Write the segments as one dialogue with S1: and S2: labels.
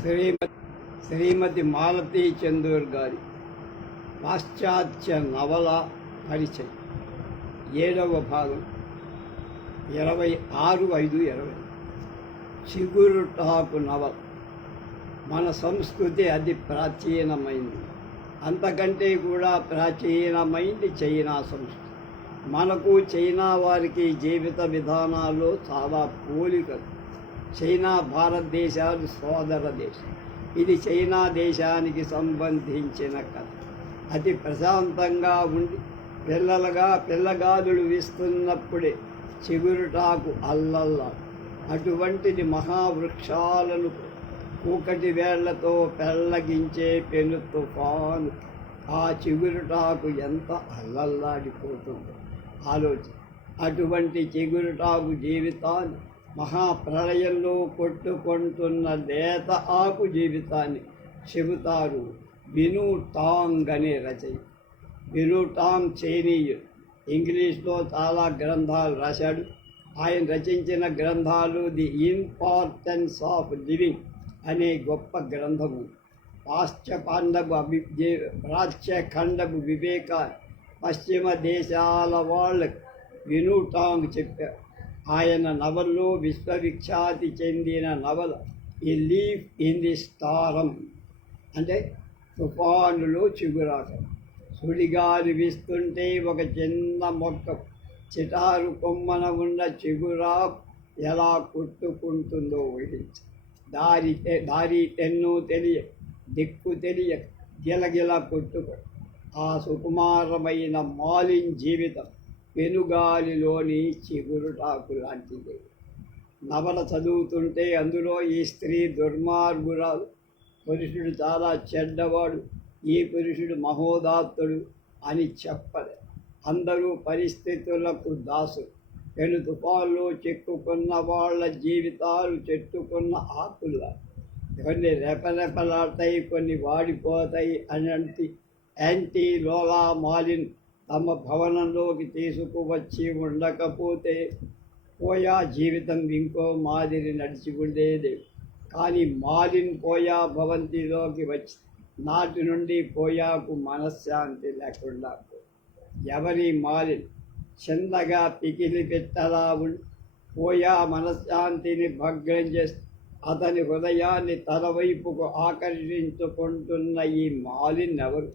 S1: శ్రీమతి శ్రీమతి మాలతీ చందూర్ గారి పాశ్చాత్య నవల పరిచయం. ఏడవ భాగం. ఇరవై ఆరు ఐదు ఇరవై. చిగురుటాకు నవల. మన సంస్కృతి అతి ప్రాచీనమైంది. అంతకంటే కూడా ప్రాచీనమైంది చైనా సంస్కృతి. మనకు చైనా వారికి జీవిత విధానాల్లో చాలా పోలికలు. చైనా భారతదేశాలు సోదర దేశం. ఇది చైనా దేశానికి సంబంధించిన కథ. అతి ప్రశాంతంగా ఉండి పిల్లలుగా పిల్లగాలులు వీస్తున్నప్పుడే చిగురుటాకు అల్లల్లా. అటువంటిది మహావృక్షాలను కూకటి వేళ్ళతో పెళ్ళగించే పెను తుఫాను. ఆ చిగురుటాకు ఎంత అల్లల్లాడిపోతుందో. ఆలోచన. అటువంటి చిగురుటాకు జీవితాన్ని మహాప్రళయంలో కొట్టుకుంటున్న లేత ఆకు జీవితాన్ని చెబుతారు బిను టాంగ్ అనే రచయి. బిను టాంగ్ చైనీయుడు ఇంగ్లీష్లో చాలా గ్రంథాలు రాశాడు. ఆయన రచించిన గ్రంథాలు ది ఇంపార్టెన్స్ ఆఫ్ లివింగ్ అనే గొప్ప గ్రంథము. పాశ్చపాండపు అభి జే- ఖండపు వివేక పశ్చిమ దేశాల వాళ్ళకు వినుటాంగ్ చెప్పారు ఆయన నవల్లో విశ్వవిఖ్యాతి చెందిన నవల ఈ లీఫ్ ఇన్ ది స్టారం అంటే తుఫానులో చిగురాటం. సుడిగాలి వీస్తుంటే ఒక చిన్న మొక్క చిటారు కొమ్మన ఉన్న చిగురా ఎలా కొట్టుకుంటుందో ఊహించు. దారి దారి తెన్ను తెలియ దిక్కు తెలియ గిలగిల కొట్టుకో. ఆ సుకుమారమైన మాలిన్ జీవితం పెనుగాలిలోని చిగురుటాకు లాంటిది నవల చదువుతుంటే అందులో ఈ స్త్రీ దుర్మార్గురాలు. పురుషుడు చాలా చెడ్డవాడు ఈ పురుషుడు మహోదాత్తుడు అని చెప్పలే. అందరూ పరిస్థితులకు దాసు పెను తుఫాల్లో చెక్కుకున్న వాళ్ళ జీవితాలు చెట్టుకున్న ఆకుల్లా కొన్ని రెపరెపలాడతాయి కొన్ని వాడిపోతాయి అని యాంటీ లోలా మాలిన్ తమ భవనంలోకి తీసుకువచ్చి ఉండకపోతే పోయా జీవితం ఇంకో మాదిరి నడిచి ఉండేది. కానీ మాలిన్ పోయా భవంతిలోకి వచ్చి నాటి నుండి పోయాకు మనశ్శాంతి లేకుండా ఎవరి మాలిన్ చందగా పికిలి పెట్టలా ఉండి పోయా మనశ్శాంతిని భగ్నం చేసి. అతని హృదయాన్ని తన వైపుకు ఆకర్షించుకుంటున్న ఈ మాలిన్ ఎవరు?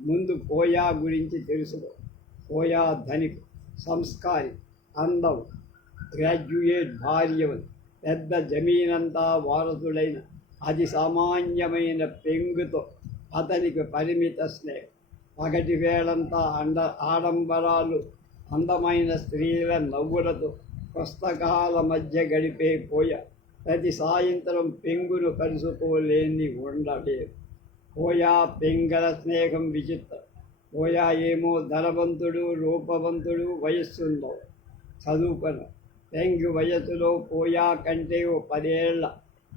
S1: ముందు కోయా గురించి తెలుసుకో కోయా ధనికు సంస్కారి అందం గ్రాడ్యుయేట్ భార్యవన్ పెద్ద జమీనంతా వారసుడైన అతి సామాన్యమైన పెంగుతో అతనికి పరిమిత స్నేహం. పగటి వేళంతా అండ ఆడంబరాలు అందమైన స్త్రీల నవ్వులతో పుస్తకాల మధ్య గడిపే పోయ ప్రతి సాయంత్రం పెంగును కలుసుకోలేని ఉండలేదు. పోయా పెంగల స్నేహం విచిత్రం. పోయా ఏమో ధనవంతుడు రూపవంతుడు వయస్సుందో చదువుకున్న పెంగు వయసులో పోయా కంటే ఓ పదేళ్ళ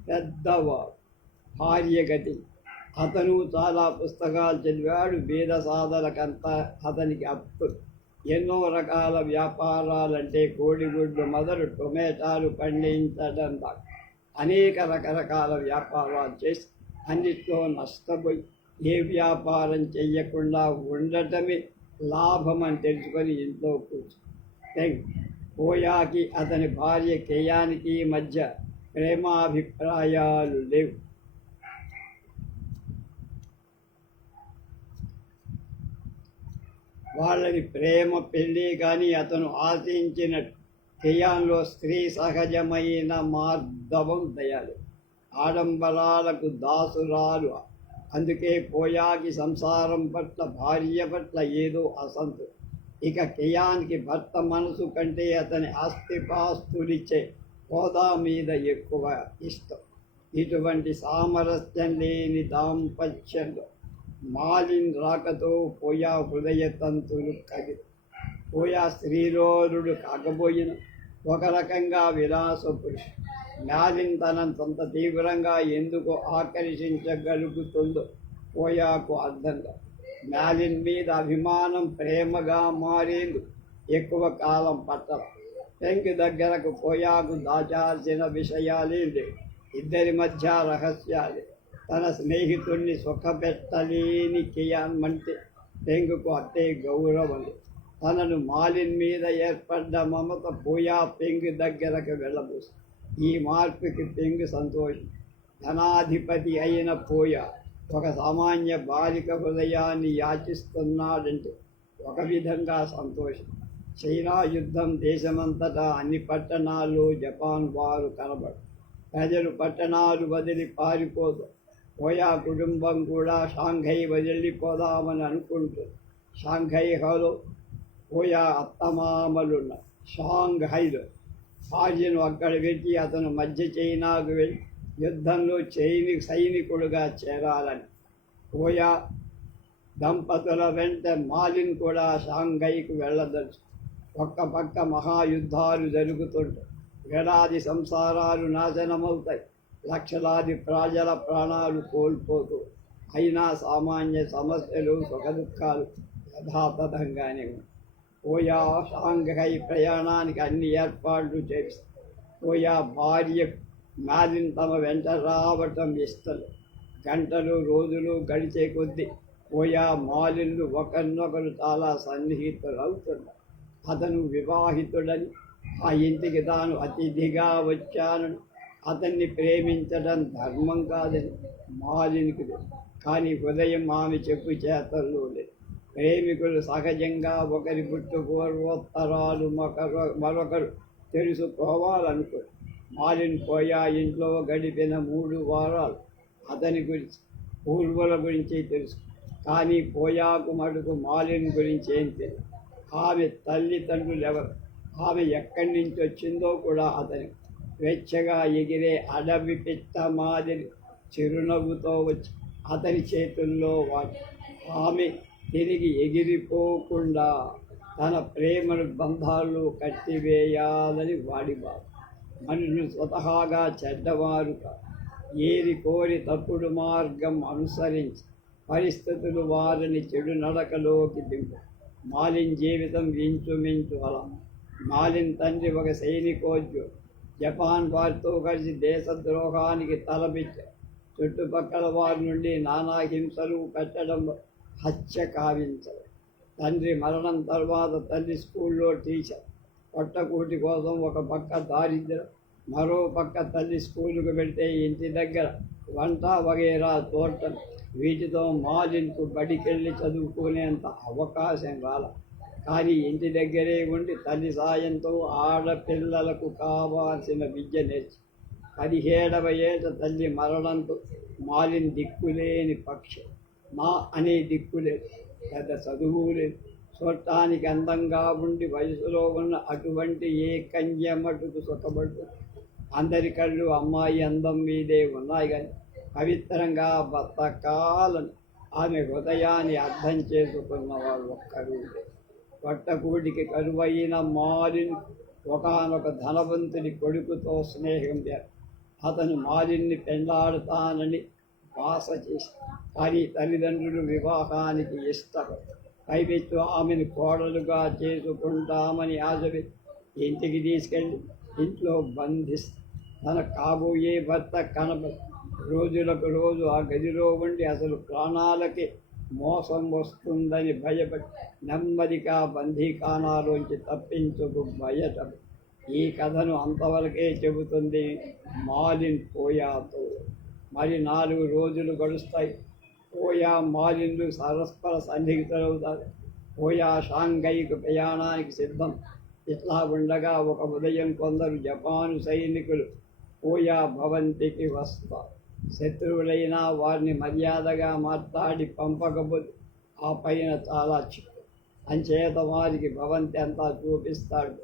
S1: పెద్దవాడు. భార్యగతి అతను చాలా పుస్తకాలు చదివాడు వేద సాధనకంతా అతనికి అప్పు. ఎన్నో రకాల వ్యాపారాలంటే కోడిగుడ్లు మొదలు టొమాటాలు పండించడం దాకా. అనేక రకరకాల వ్యాపారాలు చేసి అన్నిట్లో నష్టపోయి ఏ వ్యాపారం చెయ్యకుండా ఉండటమే లాభం అని తెలుసుకొని ఇంట్లో కూర్చు. పోయాకి అతని భార్య కేయానికి మధ్య ప్రేమాభిప్రాయాలు లేవు. వాళ్ళని ప్రేమ పెళ్ళి కానీ అతను ఆశించిన కేయాన్లో స్త్రీ సహజమైన మార్ధవం దయాలు ఆడంబరాలకు దాసురాలు. అందుకే పోయాకి సంసారం పట్ల భార్య పట్ల ఏదో అసంతు. ఇక కియాన్కి భర్త మనసు కంటే అతని ఆస్తిపాస్తులిచ్చే హోదా మీద ఎక్కువ ఇష్టం. ఇటువంటి సామరస్యం లేని దాంపత్యంలో మాలిన్ రాకతో పోయా హృదయ తంతులు కది పోయా స్త్రీరోరుడు కాకపోయిన ఒక రకంగా విలాస పురుషుడు మ్యాలిన్ తీవ్రంగా ఎందుకు ఆకర్షించగలుగుతుందో పోయాకు అర్థంగా మ్యాలిన్ మీద అభిమానం ప్రేమగా మారేందుకు ఎక్కువ కాలం పట్టదు పెంకి దగ్గరకు పోయాకు దాచాల్సిన విషయాలే లేవు. ఇద్దరి మధ్య రహస్యాలు. తన స్నేహితుణ్ణి సుఖపెట్టలేని కియాన్మంటే పెంకుకు అత్తే గౌరవం తనను మాలిన్ మీద ఏర్పడ్డ మమత పోయా పెంగు దగ్గరకు వెళ్ళబోసి ఈ మార్పుకి పెంగు సంతోషం. ధనాధిపతి అయిన పోయా ఒక సామాన్య బాలిక హృదయాన్ని యాచిస్తున్నాడంటే ఒక విధంగా సంతోషం. చైనా యుద్ధం దేశమంతటా అన్ని పట్టణాల్లో జపాన్ వారు కనబడు. ప్రజలు పట్టణాలు వదిలి పారిపోదు. పోయా కుటుంబం కూడా షాంఘై వదిలిపోదామని అనుకుంటుంది. షాంఘైలో కోయా అత్తమామలున్న షాంఘైలో. ఫాజిను అక్కడ పెట్టి అతను మధ్య చైనాకు వెళ్ళి యుద్ధంలో చైని సైనికుడుగా చేరాలని. కోయా దంపతుల వెంట మాలిన్ కూడా షాంఘైకు వెళ్ళదలుచు. ఒక్క పక్క మహాయుద్ధాలు జరుగుతుంటాయి వేలాది సంసారాలు నాశనమవుతాయి. లక్షలాది ప్రజల ప్రాణాలు కోల్పోతూ అయినా సామాన్య సమస్యలు సుఖదుఖాలు యథాతథంగానే ఉంటాయి పోయా షాంఘై ప్రయాణానికి అన్ని ఏర్పాట్లు చేసి పోయా భార్య మాలిన్ తమ వెంట రావటం ఇష్టం. గంటలు రోజులు గడిచే కొద్దీ పోయా మాలిన్లు ఒకరినొకరు చాలా సన్నిహితులు అవుతున్నారు అతను వివాహితుడని ఆ ఇంటికి తాను అతిథిగా వచ్చానని అతన్ని ప్రేమించడం ధర్మం కాదని మాలినికి కానీ ఉదయం ఆమె చెప్పు చేతల్లో లేదు. ప్రేమికులు సహజంగా ఒకరి పుట్టు పూర్వోత్తరాలు మరొకరు మరొకరు తెలుసుకోవాలనుకో మాలిన్ పోయా ఇంట్లో గడిపిన మూడు వారాలు అతని గురించి పూర్వుల గురించి తెలుసు. కానీ పోయాకు మటుకు మాలిన్ గురించి ఏం తెలియదు ఆమె తల్లిదండ్రులు ఎవరు? ఆమె ఎక్కడి నుంచి వచ్చిందో కూడా అతని స్వేచ్ఛగా ఎగిరే అడవి పిట్ట మాదిరి చిరునవ్వుతో వచ్చి అతని చేతుల్లో వాటి ఆమె తిరిగి ఎగిరిపోకుండా తన ప్రేమను బంధాలు కట్టివేయాలని వాడి బాధ. మనుషులు స్వతహాగా చెడ్డవారు కాదు. ఏరి కోరి తప్పుడు మార్గం అనుసరించి పరిస్థితులు వారిని చెడు నడకలోకి దింపు. మాలిన్ జీవితం ఇంచుమించు అలా. మాలిన్ తండ్రి ఒక సైనికోద్యోగి. జపాన్ వారితో కలిసి దేశద్రోహానికి తలపించారు చుట్టుపక్కల వారి నుండి నానా హింసలు కట్టడం హత్య కావించదు తండ్రి మరణం తర్వాత తల్లి స్కూల్లో టీచర్. పొట్టకూటి కోసం ఒక పక్క దారిద్ర్యం మరో పక్క తల్లి స్కూలుకు వెళ్తే ఇంటి దగ్గర వంట వగేరా తోటం వీటితో మాలిన్కు బడికెళ్ళి చదువుకునేంత అవకాశం రాల. కానీ ఇంటి దగ్గరే ఉండి తల్లి సాయంతో ఆడపిల్లలకు కావాల్సిన విద్య నేర్చి. పదిహేడవ ఏట తల్లి మరణంతో మాలిన్ దిక్కులేని పక్షి. మా అనే దిక్కులేదు పెద్ద చదువు లేదు చూడటానికి అందంగా ఉండి వయసులో ఉన్న అటువంటి ఏ కంజ మటుకు సుఖపడుతుంది అందరి కళ్ళు అమ్మాయి అందం మీదే ఉన్నాయి కానీ పవిత్రంగా బతకాలని ఆమె హృదయాన్ని అర్థం చేసుకున్న వారు ఒక్కరు పట్టకూడికి కరువైన మాలిన్ ఒకనొక ధనవంతుని కొడుకుతో స్నేహం చేశారు అతను మాలిన్ని పెళ్ళాడుతానని వాస చేసి కానీ తల్లిదండ్రులు వివాహానికి ఇస్తారు. పైపెత్తు ఆమెను కోడలుగా చేసుకుంటామని ఆశపెట్టి ఇంటికి తీసుకెళ్ళి ఇంట్లో బంధిస్తారు తన కాబోయే భర్త కనప రోజులకు రోజు ఆ గదిలో ఉండి అసలు ప్రాణాలకి మోసం వస్తుందని భయపడి నెమ్మదిగా బందీఖానాలోంచి తప్పించుకు బయటపడి ఈ కథను అంతవరకే చెబుతుంది మాలిన్ పోయాతో. మరి నాలుగు రోజులు గడుస్తాయి. పోయా మాలిన్లు పరస్పర సన్నిహితులవుతారు పోయా షాంఘైకి ప్రయాణానికి సిద్ధం. ఇట్లా ఉండగా ఒక ఉదయం కొందరు జపాను సైనికులు పోయా భవంతికి వస్తారు శత్రువులైనా వారిని మర్యాదగా మాట్లాడి పంపకపోతే ఆ పైన చాలా చిక్కు. అంచేత వారికి భవంతి అంతా చూపిస్తాడు.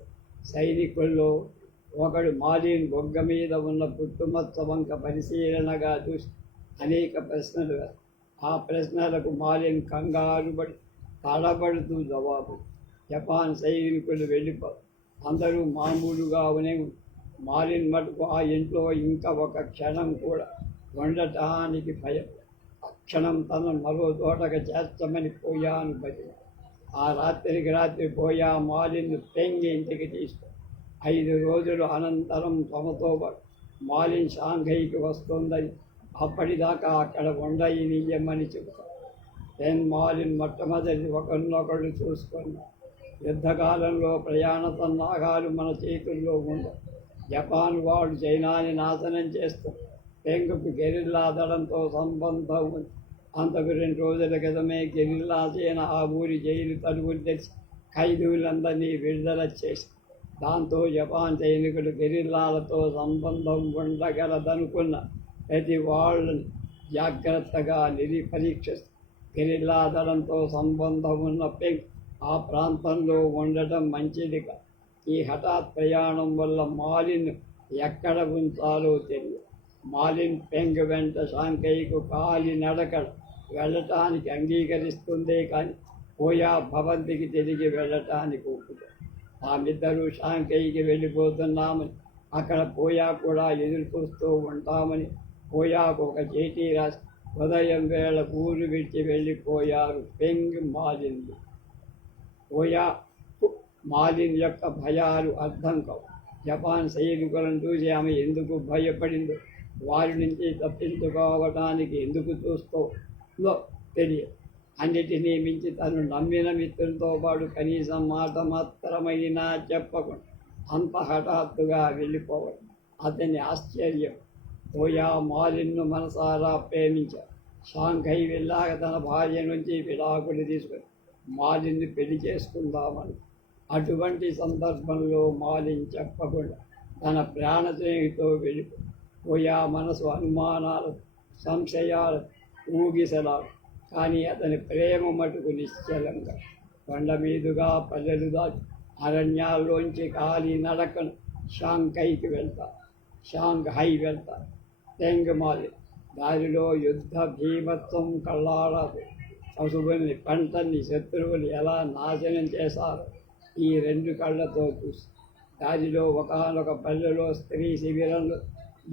S1: సైనికుల్లో ఒకడు మాలిన్ బొగ్గ మీద ఉన్న పుట్టుమత్త వంక పరిశీలనగా చూసి అనేక ప్రశ్నలు ఆ ప్రశ్నలకు మాలిన్ కంగారు పడి తడబడుతూ జవాబు జపాన్ సైనికులు వెళ్ళిపో అందరూ మామూలుగా ఉనే మాలిన్ మటుకు ఆ ఇంట్లో ఇంకా ఒక క్షణం కూడా ఉండటానికి భయం. క్షణం తన మరో తోటగా చేర్చమని పోయాను బతి ఆ రాత్రికి రాత్రి పోయా మాలిన్ తెంగి ఇంటికి తీసుకు ఐదు రోజులు అనంతరం తమతో మాలిన్ షాంఘైకి వస్తుందని అప్పటిదాకా అక్కడ ఉండయినియమని చెబుతారు దెన్ మాలిన్ మొట్టమొదటి ఒకరినొకరు చూసుకున్నారు యుద్ధకాలంలో ప్రయాణ సన్నాహాలు మన చేతుల్లో ఉండవు జపాన్ వాడు చైనాని నాశనం చేస్తూ పెంగుకు గెరిల్లా దళంతో సంబంధం ఉంది. అంతకు రెండు రోజుల క్రితమే గెరిల్లా సేన ఆ ఊరి జైలు తలుపులు తెచ్చి ఖైదీలందరినీ విడుదల చేసి దాంతో జపాన్ సైనికులు గెరిల్లాలతో సంబంధం ఉండగలదనుకున్న ప్రతి వాళ్ళని జాగ్రత్తగా నిరి గెరిల్లా దళంతో సంబంధం ఉన్న పెంగ్ ఆ ప్రాంతంలో ఉండటం మంచిదిగా ఈ హఠాత్ ప్రయాణం వల్ల మాలిన్ ఎక్కడ ఉంచాలో తెలియదు. మాలిన్ పెంగ్ వెంట శాంకయ్యకు కాలి నడక వెళ్ళటానికి అంగీకరిస్తుందే కానీ పోయా భవంతికి తిరిగి వెళ్ళటానికి ఒప్పుకో. తామిద్దరూ శాంకయ్యకి వెళ్ళిపోతున్నామని. అక్కడ పోయా కూడా ఎదురు చూస్తూ ఉంటామని. పోయాకు ఒక చీటీ రాసి ఉదయం వేళ ఊరు విడిచి వెళ్ళిపోయారు పెంగ్ మాలిన్లు. పోయా మాలిన్ యొక్క భయాలు అర్థం కావు. జపాన్ సైనికులను చూసి ఆమె ఎందుకు భయపడిందో వారి నుంచి తప్పించుకోవడానికి ఎందుకు చూస్తుందో తెలియదు. అన్నిటినీ మించి తను నమ్మిన మిత్రులతో పాటు కనీసం మాట మాత్రమైనా చెప్పకుండా అంత హఠాత్తుగా వెళ్ళిపోవడం. అతని ఆశ్చర్యం. పోయా మాలిన్ను మనసారా ప్రేమించారు షాంఘై వెళ్ళాక తన భార్య నుంచి విడాకులు తీసుకుని మాలిన్ను పెళ్ళి చేసుకుందామని. అటువంటి సందర్భంలో మాలిన్ చెప్పకుండా తన ప్రాణ స్నేహితో వెళ్ళిపోయి పోయా మనసు అనుమానాలు సంశయాలు ఊగిసలాడు. కానీ అతని ప్రేమ మటుకు నిశ్చలంగా. కొండ మీదుగా పల్లెలు దాటి అరణ్యాల్లోంచి ఖాళీ నడకను షాంఘైకి వెళ్తారు షాంఘై వెళ్తారు తెంగమాలి దారిలో యుద్ధ భీమత్వం కళ్ళాడదు పశువుల్ని పంటని శత్రువులు ఎలా నాశనం చేశారో ఈ రెండు కళ్ళతో చూసి. దారిలో ఒకనొక పల్లెలో స్త్రీ శిబిరంలో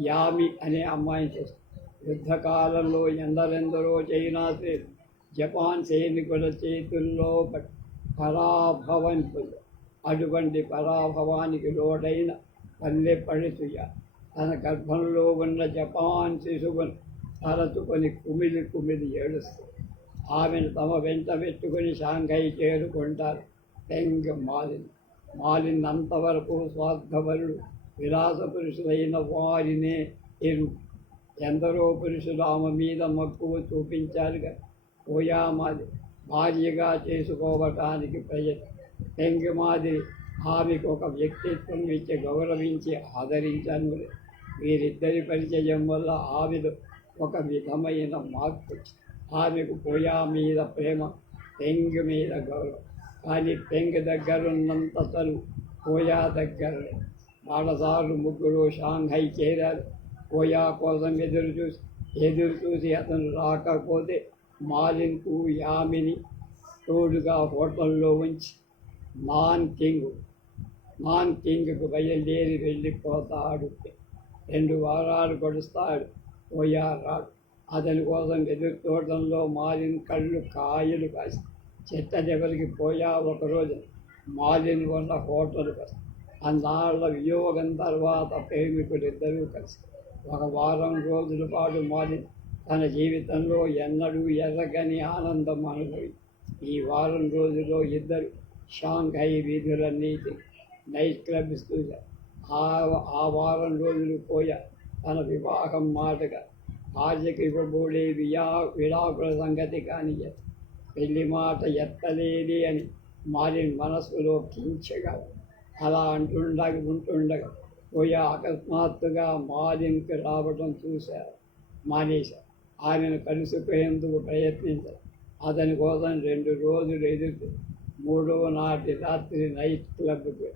S1: యామి అనే అమ్మాయిని చూస్తారు యుద్ధకాలంలో ఎందరెందరో చైనా జపాన్ సైనికుల చేతుల్లో పడి పరాభవం అటువంటి పరాభవానికి లోడైన పల్లె పడుతుయ తన గర్భంలో ఉన్న జపాన్ శిశువును తలచుకొని కుమిలి కుమిలి ఏడుస్తుంది ఆమెను తమ వెంట పెట్టుకుని షాంఘై చేరుకుంటారు. టెంగ్ మాలిన్ మాలిన్ అంతవరకు స్వార్థపరుడు విలాస పురుషులైన వారినే ఎరు ఎందరో పురుషులు ఆమె మీద మక్కువ చూపించారుగా పోయా మాది భార్యగా చేసుకోవటానికి ప్రయత్నం. టెంగ్ మాదిరి ఆమెకు ఒక వ్యక్తిత్వం ఇచ్చి గౌరవించి ఆదరించాను వీరిద్దరి పరిచయం వల్ల ఆమెలో ఒక విధమైన మార్పు ఆమెకు పోయా మీద ప్రేమ పెంగి మీద గౌరవం. కానీ పెంగ్ దగ్గరున్నంత తను పోయా దగ్గర వాళ్ళసార్లు ముగ్గురు షాంఘై చేరారు. కోయా కోసం ఎదురు చూసి ఎదురు చూసి అతను రాకపోతే మాలిన్కు యామిని తోడుగా హోటల్లో ఉంచి మాన్ కింగ్ మాన్ కింగ్కు బయలుదేరి వెళ్ళిపోతాడు. రెండు వారాలు గడుస్తాడు కోయా రాడు. అతని కోసం ఎదురు చూడడంలో మాలిన్ కళ్ళు కాయలు కాసి చెట్ట దెబ్బలకి పోయా ఒకరోజు మాలిన్ వల్ల హోటల్ కలిసి అన్నాళ్ళ వియోగం తర్వాత ప్రేమికులిద్దరూ కలిసి ఒక వారం రోజుల పాటు మారి తన జీవితంలో ఎన్నడూ ఎర్రగని ఆనందం అనుభవి. ఈ వారం రోజుల్లో ఇద్దరు షాంఘై వీధులన్నిటి నైట్ క్లబ్స్ చూశారు ఆ ఆ వారం రోజులు పోయా తన వివాహం మాటగా. భార్యకు ఇవ్వబోడే వియా విడాకుల సంగతి కానీ పెళ్ళి మాట ఎత్తలేది అని మారిన మనసులో కించగా. అలా అంటుండగా ఉంటుండగా పోయి అకస్మాత్తుగా మాలింకి రావడం చూశారు. మానేశారు. ఆమెను కలిసిపోయేందుకు ప్రయత్నించారు. అతని కోసం రెండు రోజులు ఎదురు మూడవ నాటి రాత్రి నైట్ క్లబ్కి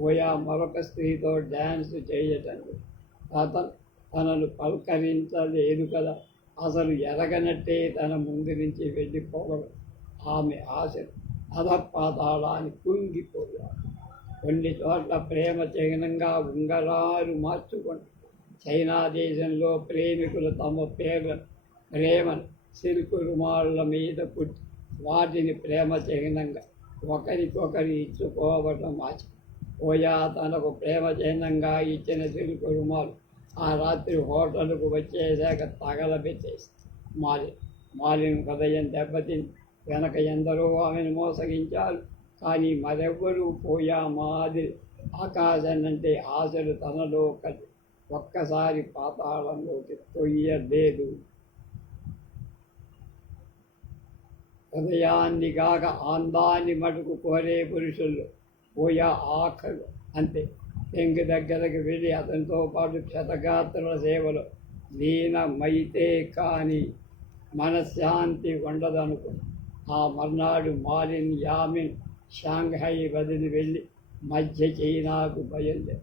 S1: పోయా మరొక స్త్రీతో డ్యాన్స్ చేయటం అతను తనను పలకరించలేదు కదా. అసలు ఎరగనట్టే తన ముందు నుంచి వెళ్ళిపోవడం ఆమె ఆశ. అధపాతాళాన్ని కుంగిపోయాడు. కొన్ని చోట్ల ప్రేమ చిహ్నంగా ఉంగరాలు మార్చుకొని చైనా దేశంలో ప్రేమికులు తమ పేర్లను ప్రేమ సిరుకు రుమాళ్ళ మీద పుట్టి వాటిని ప్రేమ చిహ్నంగా ఒకరికొకరు ఇచ్చుకోవటం ఆచ పోయా తనకు ప్రేమ చిహ్నంగా ఇచ్చిన సిరుకు రుమాలు ఆ రాత్రి హోటల్కు వచ్చేసాక తగలబెట్టేసి మాలి మాలిన హృదయం దెబ్బతింది. వెనక ఎందరో ఆమెను మోసగించారు. కానీ మరెవ్వరూ పోయా మాదిరి ఆకాశాన్నంటే ఆశలు తనలో ఒక్కసారి పాతాళంలోకి తొయ్యలేదు హృదయాన్ని కాక ఆందాన్ని మటుకు కోరే పురుషులు పోయా ఆఖరు అంతే. తెంగి దగ్గరకు వెళ్ళి అతనితో పాటు క్షతగాత్రుల సేవలు లీనమైతే కానీ మనశ్శాంతి ఉండదనుకో ఆ మర్నాడు మాలిన్ యామిన్ షాంఘై వదిలి వెళ్ళి మధ్య చైనాకు బయలుదేరి.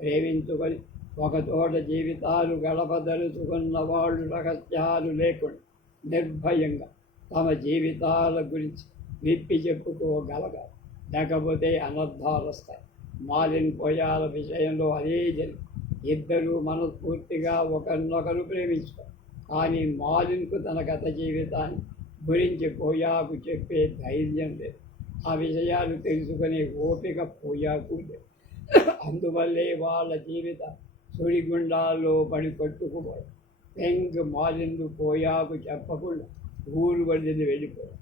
S1: ప్రేమించుకొని ఒకచోట జీవితాలు గడపదలుచుకున్న వాళ్ళు రహస్యాలు లేకుండా నిర్భయంగా తమ జీవితాల గురించి విప్పి చెప్పుకోగలగాలి. లేకపోతే అనర్థాలు వస్తాయి మాలిన్ పోయాల విషయంలో అదే జరిగింది. ఇద్దరూ మనస్ఫూర్తిగా ఒకరినొకరు ప్రేమించుకోరు కానీ మాలిన్కు తన గత జీవితాన్ని గురించి పోయాకు చెప్పే ధైర్యం లేదు. ఆ విషయాలు తెలుసుకునే ఓపిక పోయాకు అందువల్లే వాళ్ళ జీవిత సుడిగుండాల్లో పడి కొట్టుకుపోయి పెంగ్ మాలిందు పోయాకు చెప్పకుండా ఊరు వదిలి వెళ్ళిపోయాడు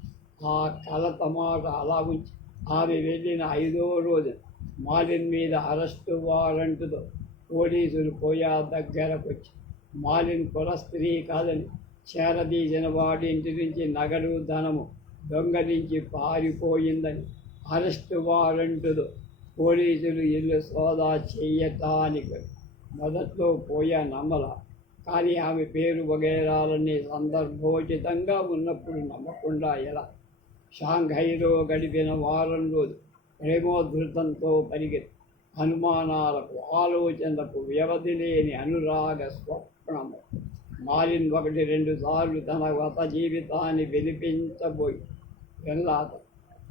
S1: ఆ కల తమాట అలా ఉంచి ఆమె వెళ్ళిన ఐదో రోజు మాలిన్ మీద అరెస్టు వారంటుతో పోలీసులు పోయా దగ్గరకు వచ్చి మాలిన్ కుల స్త్రీ కాదని చేరదీసిన వాడి ఇంటి నుంచి నగలు ధనము దొంగలించి పారిపోయిందని అరెస్టు వారెంటులు పోలీసులు ఇల్లు సోదా చెయ్యటానికి మొదట్లో పోయా నమ్మల కానీ ఆమె పేరు వగేరాలన్నీ సందర్భోచితంగా ఉన్నప్పుడు నమ్మకుండా ఎలా? షాంఘైలో గడిపిన వారం రోజు ప్రేమోద్ధృతంతో పరిగెత్తి అనుమానాలకు ఆలోచనలకు వ్యవధి లేని అనురాగ స్వప్నము. మారిన్ ఒకటి రెండు సార్లు తన గత జీవితాన్ని వినిపించబోయి వెళ్ళాత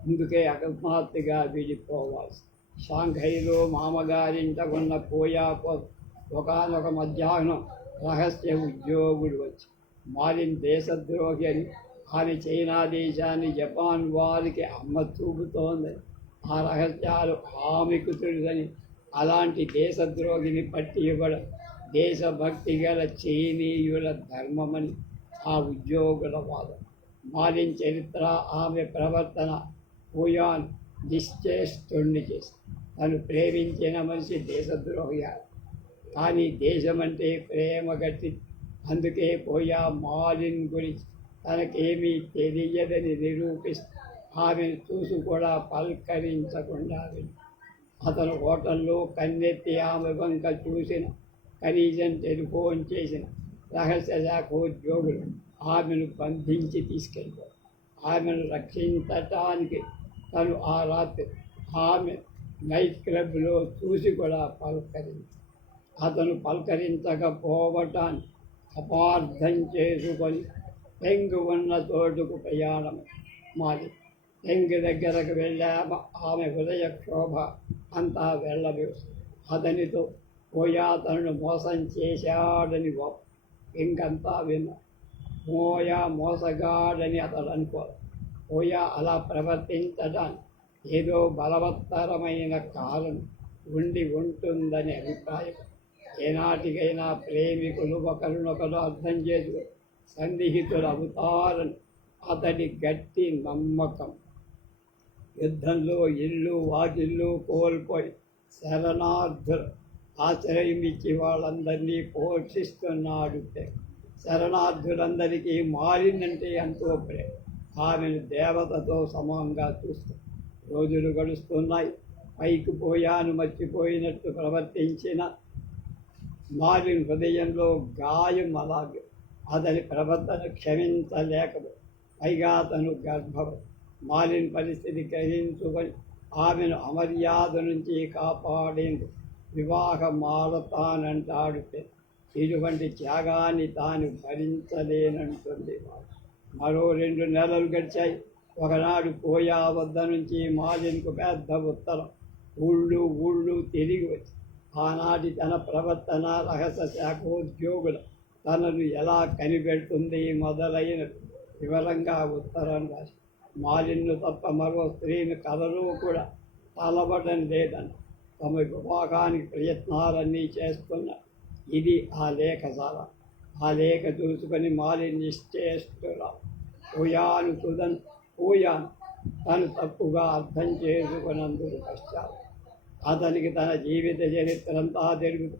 S1: అందుకే అకస్మాత్తుగా విడిపోవాల్సి షాంఘైలో మామగారింట ఉన్న పోయా ఒకనొక మధ్యాహ్నం రహస్య ఉద్యోగుడు వచ్చి మారిన దేశద్రోహి అని ఆమె చైనా దేశాన్ని జపాన్ వారికి అమ్మ చూపుతోందని ఆ రహస్యాలు ఆమెకు తెలుసని అలాంటి దేశద్రోహిని పట్టి ఇవ్వడం దేశభక్తి గల చైనీయుల ధర్మమని ఆ ఉద్యోగుల వాదం మాలిన్ చరిత్ర ఆమె ప్రవర్తన పూయాన్ నిశ్చేష్టుణ్ణి చేసి తను ప్రేమించిన మనిషి దేశద్రోహి కానీ దేశం అంటే ప్రేమ గట్టి అందుకే పోయా మాలిన్ గురించి తనకేమీ తెలియదని నిరూపిస్తూ ఆమెను చూసి కూడా పలకరించకుండా అతను హోటల్లో కన్నెత్తి ఆమె వంక చూసిన కనీసం టెలిఫోన్ చేసిన రహస్య శాఖ ఉద్యోగులు. ఆమెను బంధించి తీసుకెళ్ళిపోయారు ఆమెను రక్షించటానికి తను ఆ రాత్రి ఆమె నైట్ క్లబ్లో చూసి కూడా పలకరించి అతను పలకరించకపోవటాన్ని అపార్థం చేసుకొని తెంగు ఉన్న చోటుకు ప్రయాణం మాది. తెంగు దగ్గరకు వెళ్ళామ ఆమె హృదయ క్షోభ అంతా వెళ్ళదు అతనితో పోయా అతను మోసం చేశాడని ఇంకంతా విన్నా మోయా మోసగాడని అతడు అనుకోరు మోయా అలా ప్రవర్తించడానికి ఏదో బలవత్తరమైన కారణం ఉండి ఉంటుందని అభిప్రాయం. ఏనాటికైనా ప్రేమికులు ఒకరినొకరు అర్థం చేసుకుని సన్నిహితులు అవుతారని అతడి గట్టి నమ్మకం. యుద్ధంలో ఇల్లు వాకిళ్ళు కోల్పోయి శరణార్థులు ఆశ్రయం ఇచ్చి వాళ్ళందరినీ పోషిస్తున్నాడు శరణార్థులందరికీ మారినంటే ఎంతో ప్రేమ. ఆమెను దేవతతో సమంగా చూస్తూ రోజులు గడుస్తున్నాయి. పైకి పోయాను మర్చిపోయినట్టు ప్రవర్తించిన మారిన హృదయంలో గాయం అలాగే. అతని ప్రవర్తన క్షమించలేకపో పైగా అతను గర్భవతి. మాలిన పరిస్థితి గ్రహించుకొని ఆమెను అమర్యాద నుంచి కాపాడేందుకు వివాహం పెద్ద ఇటువంటి త్యాగాన్ని తాను భరించలేనంటుంది మరో రెండు నెలలు గడిచాయి. ఒకనాడు పోయా వద్ద నుంచి మాలిన్కు పెద్ద ఉత్తరం. ఊళ్ళు ఊళ్ళు తిరిగి వచ్చి. ఆనాటి తన ప్రవర్తన రహస్య శాఖోద్యోగులు తనను ఎలా కనిపెడుతుంది మొదలైన వివరంగా ఉత్తరం రాసి. మాలిన్ను తప్ప మరో స్త్రీని కలరు కూడా తలబడం లేదని తమ వివాహానికి ప్రయత్నాలన్నీ చేస్తున్న ఇది ఆ లేఖ సార ఆ లేఖ చూసుకొని మాలి నిశ్చేష్టురా ఊయాను తుదన్ ఊయాను. తను తప్పుగా అర్థం చేసుకున్నందుకు కష్టాలు అతనికి తన జీవిత చరిత్రంతా తెలుగు.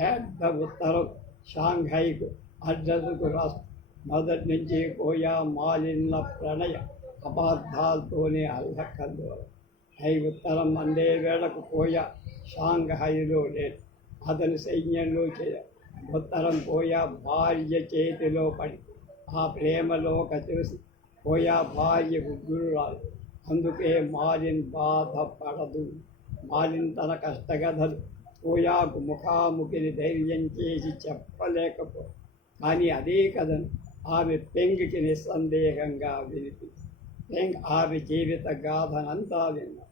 S1: పెద్ద ఉత్తరం షాంఘైకు అడ్రస్కు రాసు మొదటి నుంచి పోయా మాలిన్ల ప్రణయ అపార్థాలతోనే అల్లకల్లోలం. హై ఉత్తరం అందే వేళకు పోయా షాంఘైలో లేదు అతని సైన్యంలో చేయ ఉత్తరం పోయా భార్య చేతిలో పడి ఆ ప్రేమలోక చూసి పోయా భార్య గురురాలు అందుకే మాలిన్ బాధపడదు మాలిన్ తన కష్టగధలు పోయాకు ముఖాముఖిని ధైర్యం చేసి చెప్పలేకపో కానీ అదే కథను ఆమె పెంగికి నిస్సందేహంగా వినిపి పెంగ్ ఆమె జీవిత గాథనంతా విన్నా.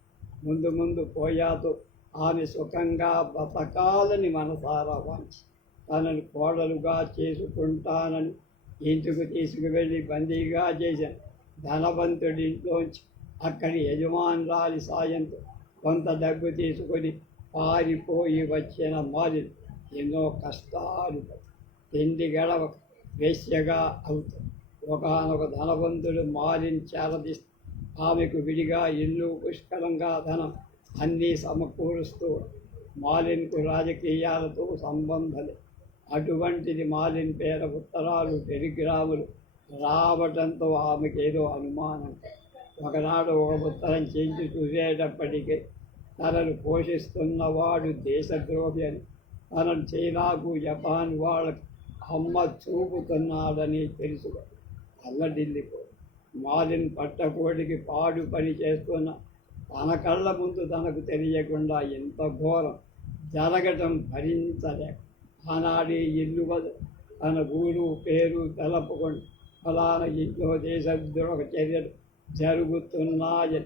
S1: ముందు ముందు పోయాతో ఆమె సుఖంగా బతకాలని మనసారా వాంచి. తనను కోడలుగా చేసుకుంటానని ఇంటికి తీసుకువెళ్ళి బందీగా చేశాను. ధనవంతుడింట్లోంచి అక్కడి యజమానురాలి సాయంతో కొంత డబ్బు తీసుకొని పారిపోయి వచ్చిన మాలి ఎన్నో కష్టాలు. తిండి గడవ వేశ్యగా అవుతుంది. ఒకనొక ధనవంతుడు మారిని చేరదీస్తూ ఆమెకు విడిగా ఇల్లు పుష్కలంగా ధనం అన్నీ సమకూరుస్తూ మాలిన్కు రాజకీయాలతో సంబంధం. అటువంటిది మాలిన్ పేర ఉత్తరాలు టెలిగ్రాములు రావటంతో ఆమెకి ఏదో అనుమానం. ఒకనాడు ఒక ఉత్తరం చేయించి చూసేటప్పటికీ తనను పోషిస్తున్నవాడు దేశద్రోహి అని తనను చైనాకు జపాన్ వాళ్ళకు అమ్మ చూపుతున్నాడని తెలుసు అల్లడిల్లిపో. మాలిన్ పట్టకోడికి పాడు పని చేస్తున్న తన కళ్ళ ముందు తనకు తెలియకుండా ఎంత ఘోరం జరగటం భరించలేక ఆనాడే ఇల్లు తన ఊరు పేరు తెలపకుండా ఫలానా ఇంట్లో దేశద్రోహ చర్యలు జరుగుతున్నాయని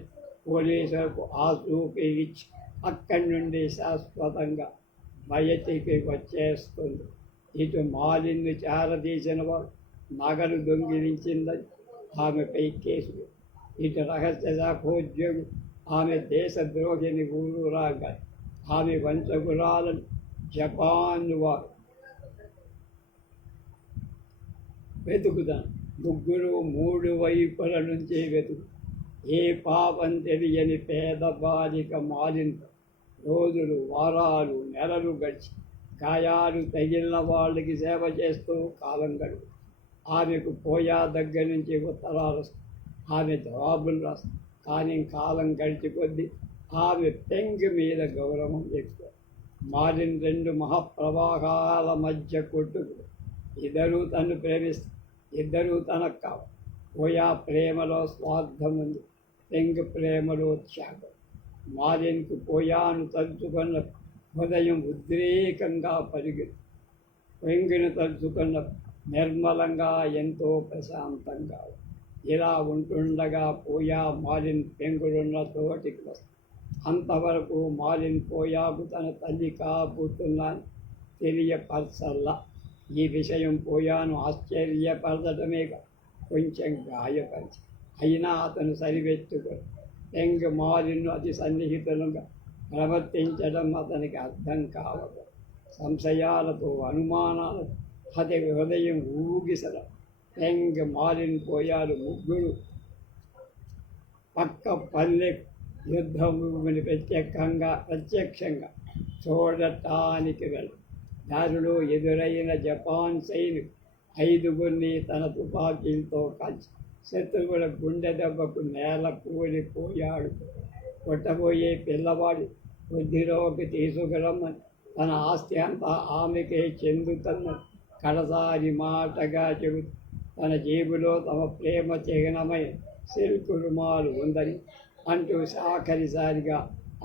S1: పోలీసులకు ఆ చూపి ఇచ్చి అక్కడి నుండి శాశ్వతంగా బయటికి వచ్చేస్తుంది. ఇటు మాలిన్ను చేరదీసిన వారు నగలు దొంగిలించిందని ఆమెపై కేసు. ఇటు రహస్య శాఖోద్యోగి ఆమె దేశద్రోహిని ఊరు రాగా ఆమె వంచకురాలను జపాన్ వారు. వెతుకుదా. ముగ్గురు మూడు వైపుల నుంచి వెతుకు. ఏ పాపం తెలియని పేద బాలిక మాలింత. రోజులు వారాలు నెలలు గడిచి. గాయాలు తగిలిన వాళ్ళకి సేవ చేస్తూ కాలం గడుపు ఆమెకు పోయా దగ్గర నుంచి ఉత్తరాలు వస్తాయి. ఆమె జవాబులు రాస్తాయి. కానీ కాలం గడిచి కొద్ది ఆమె పెంగి మీద గౌరవం ఎక్కువ. మారిన రెండు మహాప్రవాహాల మధ్య కొట్టుకు ఇద్దరూ తను ప్రేమిస్తారు ఇద్దరూ తనకు కావు పోయా ప్రేమలో స్వార్థం ఉంది పెంగ్ ప్రేమలో త్యాగం. మారిన్కు పోయాను తలుచుకున్న హృదయం ఉద్రేకంగా పరిగె పెంగిని తలుచుకున్న నిర్మలంగా ఎంతో ప్రశాంతంగా ఉంది. ఇలా ఉంటుండగా పోయా మాలిన్ పెంగుడున్న తోటికి వస్తుంది అంతవరకు మాలిన్ పోయాకు తన తల్లి కాబోతున్నాను. తెలియపరచల్లా. ఈ విషయం పోయాను ఆశ్చర్యపరచడమే కొంచెం గాయపరిచి. అయినా అతను సరిపెట్టుకొని పెంగ్ మాలిన్ను అతి సన్నిహితులుగా ప్రవర్తించడం అతనికి అర్థం కావదు సంశయాలతో అనుమానాలతో అతని హృదయం ఊగిసడం పెంగ్ మాలిన్ ముగ్గురు. పక్క పల్లె యుద్ధభూమిని ప్రత్యేకంగా ప్రత్యక్షంగా చూడటానికి వెళ్ళ దారిలో ఎదురైన జపాన్ సైనికు ఐదుగురిని తన తుపాకీలతో కాల్చి శత్రువుల గుండె దెబ్బకు నేల కూలిపోయాడు కొట్టబోయే పిల్లవాడు బుద్ధిలోకి తీసుకురమ్మని తన ఆస్తి అంతా ఆమెకే చెందుతున్నది. కడసారి మాటగా చెబుతూ తన జేబులో తమ ప్రేమ చిహ్నమై సిల్క్ రుమాలు ఉందని అంటూ ఆఖరిసారిగా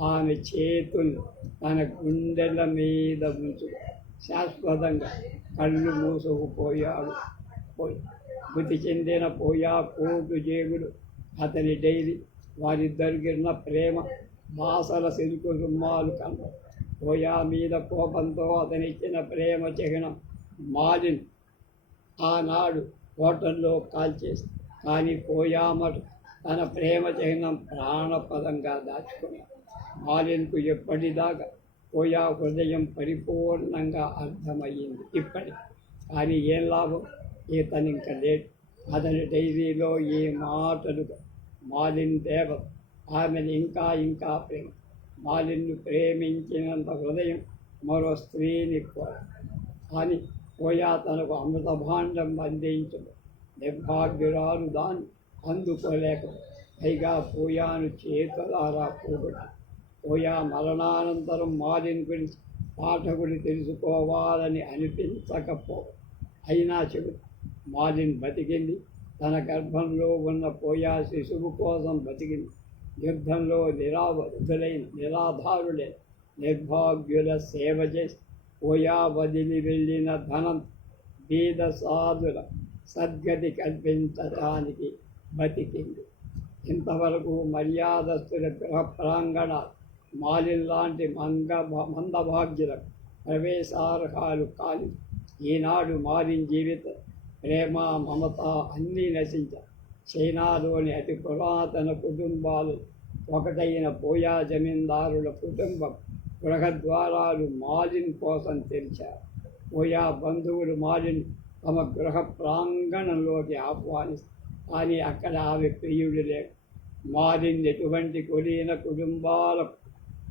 S1: ఆమె చేతులు తన గుండెల మీద ఉంచు శాశ్వతంగా కళ్ళు మూసుకుపోయాడు. పోయి మృతి చెందిన పోయా కోటు జేబులు అతని డైరీ వారిద్దరికిన్న ప్రేమ బాసల సిల్కు రుమాలు కన్న పోయా మీద కోపంతో అతనిచ్చిన ప్రేమ చిహ్నం మాలిన్ ఆనాడు హోటల్లో కాల్చేసి కానీ పోయామట తన ప్రేమ చిహ్నం ప్రాణపదంగా దాచుకున్నాడు మాలిన్కు ఎప్పటిదాకా పోయా హృదయం పరిపూర్ణంగా అర్థమయ్యింది ఇప్పటి. కానీ ఏం లాభం? ఇతను ఇంకా లేడు. అతని డైరీలో ఏ మాటలు మాలిన్ దేవత ఆమెను ఇంకా ఇంకా ప్రేమ. మాలిన్ను ప్రేమించినంత హృదయం మరో స్త్రీని కోర కానీ పోయా తనకు అమృత భాండం అందించదు నిర్భాగ్యురాలు దాన్ని అందుకోలేక పైగా పోయాను చేతులారా పోగొట్టు పోయా మరణానంతరం మాలిన్ గురించి పాఠకుడు తెలుసుకోవాలని అనిపించకపో. అయినా చెబు మాలిన్ బతికింది. తన గర్భంలో ఉన్న పోయా శిశువు కోసం బతికింది. యుద్ధంలో నిరావధులైన నిరాధారులే నిర్భాగ్యుల సేవ చేసి ఓయా వదిలి వెళ్ళిన ధనం బీద సాధుల సద్గతి కల్పించటానికి బతికింది. ఇంతవరకు మర్యాదస్తుల గృహ ప్రాంగణాలు మాలిన్ లాంటి మంగ మందభాగ్యులకు ప్రవేశార్హాలు కాలి. ఈనాడు మాలిన్ జీవిత ప్రేమ మమత అన్నీ నశించాయి చైనాలోని అతి పురాతన కుటుంబాలు ఒకటైన పోయా జమీందారుల కుటుంబం గృహద్వారాలు మాలిన్ కోసం తెరిచారు. పోయా బంధువులు మాలిన్ తమ గృహ ప్రాంగణంలోకి ఆహ్వానిస్తారు కానీ అక్కడ ఆమె ప్రియుడు లేడు. మాలిన్ ఎటువంటి కొలిన కుటుంబాలకు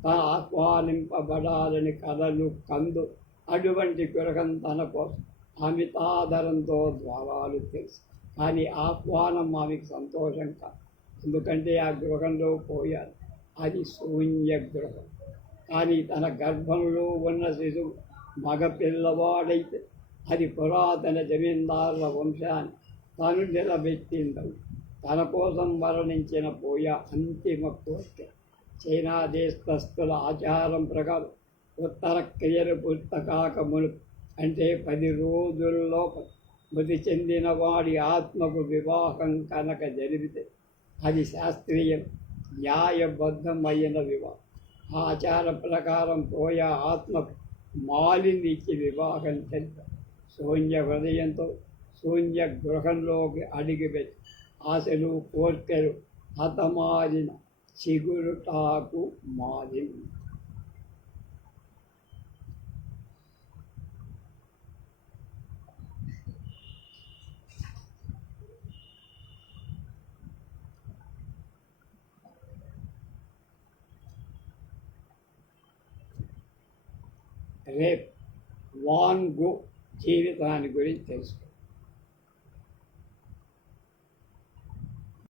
S1: తన ఆహ్వానింపబడాలని కథలు కందు అటువంటి గృహం తన కోసం అమితాదరంతో ద్వారాలు తెలుసు కానీ ఆహ్వానం ఆమెకు సంతోషం కాదు. ఎందుకంటే ఆ గృహంలో పోయారు అది శూన్య గృహం. కానీ తన గర్భంలో ఉన్న శిశువు మగ పిల్లవాడైతే అది పురాతన జమీందారుల వంశాన్ని తను నిలబెట్టింది తన కోసం మరణించిన పోయ అంతిమ కోరిక. చైనా దేశస్థుల ఆచారం ప్రకారం ఉత్తర క్రియలు పుస్తకాక అంటే పది రోజుల్లో మృతి చెందిన వాడి ఆత్మకు వివాహం కనుక జరిగితే అది శాస్త్రీయం న్యాయబద్ధమైన వివాహం. ఆచార ప్రకారం పోయా ఆత్మ మాలినికి వివాహం తెలిపారు శూన్య హృదయంతో శూన్య గృహంలోకి అడిగిపెట్టి ఆశలు కోర్కెలు హతమారిన చిగురుటాకు మాలిన్ రేప్ వాన్ గు జీవితాన్ని గురించి తెలుసుకో.